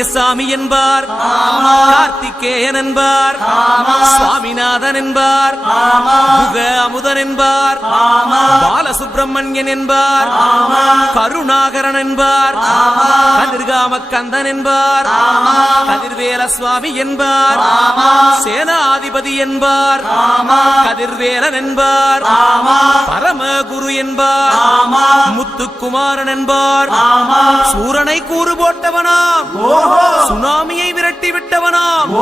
சுப்பிரமணிய சாமி என்பார் கார்த்திகேயன் என்பார் சுவாமிநாதன் என்பார் முக அமுதன் என்பார் பாலசுப்பிரமணியன் என்பார் கருணாகரன் என்பார் கதிர்காம கந்தன் என்பார் கதிர்வேல சுவாமி என்பார் சேனாதிபதி என்பார் கதிர்வேலன் என்பார் பரமகுரு என்பார் முத்துக்குமாரன் என்பார் சூரனை கூறு போட்டவனாம் சுனாமியை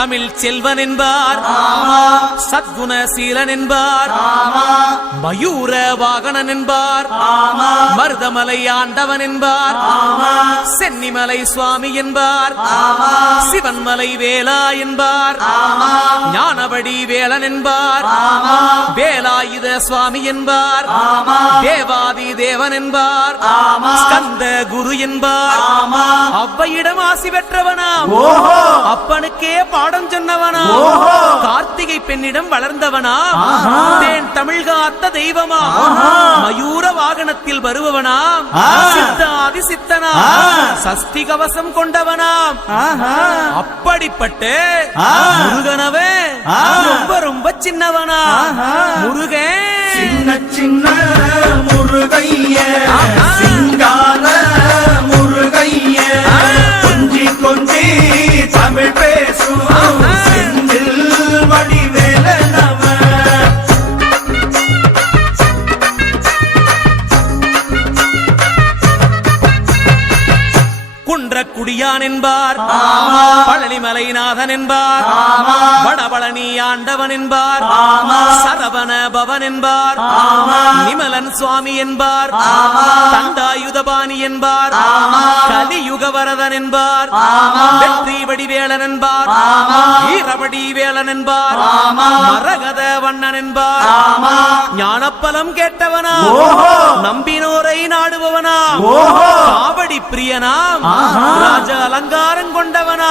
தமிழ் செல்வன் என்பார் சத்குண சீலன் என்பார் மயூர வாகனன் என்பார் மருதமலை ஆண்டவன் என்பார் சென்னிமலை சுவாமி என்பார். சிவன்மலை வேலா என்பார். ஞானபடி வேலன் என்பார். வேலாயுத சுவாமி என்பார். தேவாதி தேவன் என்பார். ஸ்கந்த குரு என்பார். அவ்வையிடம் ஆசி பெற்றவனாம். அப்பனுக்கே பாடம் சொன்னவனா கார்த்திகை பெண்ணிடம் வளர்ந்தவனா தேன் தமிழ் காத்த தெய்வமா மயூர வாகனத்தில் வருபவனாம். சித்தாதி சித்தனா சஷ்டி கவசம் கொண்டவனாம். அப்படிப்பட்ட முருகனவே ரொம்ப ரொம்ப சின்னவனா முருகன் சின்ன சின்ன முருகைய. சிங்கார குன்றக்குடியான் என்பார் பழனிமலைநாதன் என்பார். வடபழனி ஆண்டவன் என்பார். சரவண பவன் என்பார். நிமலன் சுவாமி என்பார். தண்டாயுதபாணி என்பார். கலியுக வரதன் என்பார். வெற்றி வடிவேலன் என்பார். வீரவடி வேலன் என்பார். மரகத வண்ணன் என்பார். ஞானப்பலம் கேட்டவனா நம்பினோரை நாடுபவனா காவடி பிரியனாம் ராஜ அலங்காரம் கொண்டவனா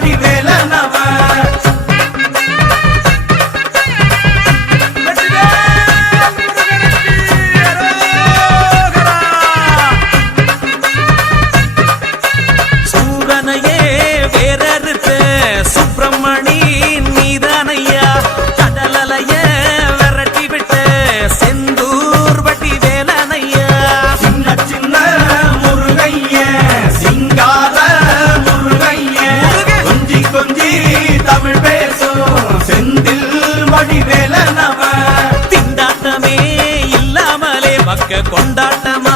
party. கொண்டாட்டமா?